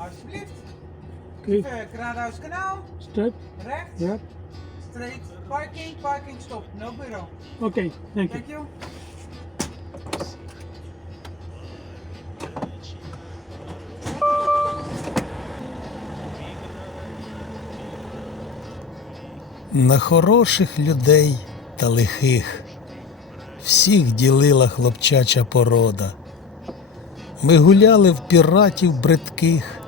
Alsjeblieft. Oké, Even Raadhuiskanaal. stop. Rechts. Ja. Straight. Parking. Parking. Stop. No bureau. Oké, dank je. Thank you. На хороших людей та лихих всіх ділила хлопчача порода. Ми гуляли в піратів бридких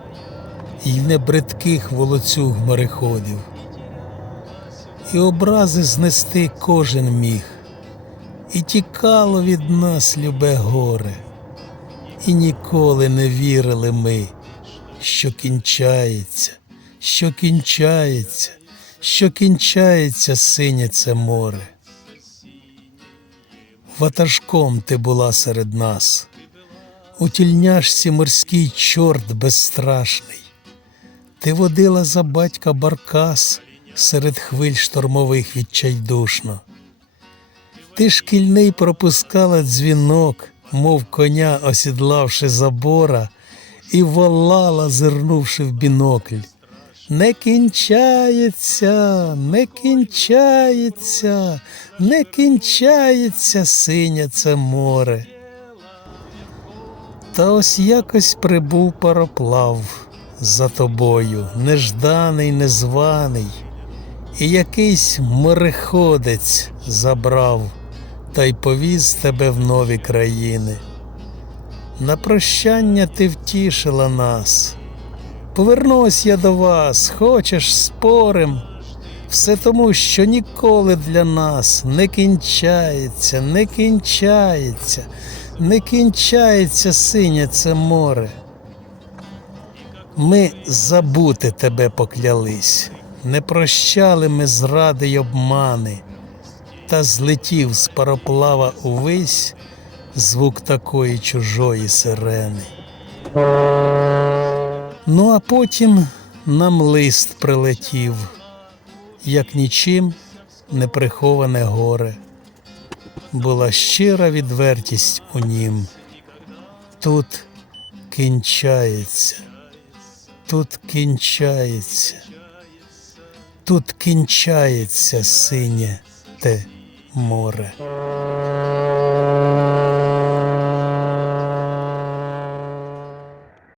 і небридких волоцюг мореходів. І образи знести кожен міг, і тікало від нас любе горе, і ніколи не вірили ми, що кінчається, що кінчається, що кінчається синє це море. Ватажком ти була серед нас, у тільняшці морський чорт безстрашний. Ти водила за батька баркас серед хвиль штормових відчайдушно. Ти шкільний пропускала дзвінок, мов коня осідлавши забора, і волала, зирнувши в бінокль. Не кінчається, не кінчається, не кінчається синє це море. Та ось якось прибув пароплав за тобою, нежданий, незваний, і якийсь мореходець забрав та й повіз тебе в нові країни. На прощання ти втішила нас. Повернусь я до вас, хочеш спорим. Все тому, що ніколи для нас не кінчається, не кінчається, не кінчається синє це море. Ми забути тебе поклялись, не прощали ми зради й обмани, та злетів з пароплава увесь звук такої чужої сирени. Ну, а потім нам лист прилетів, як нічим не приховане горе. Була щира відвертість у нім. Тут кінчається, тут кінчається, тут кінчається синє те море.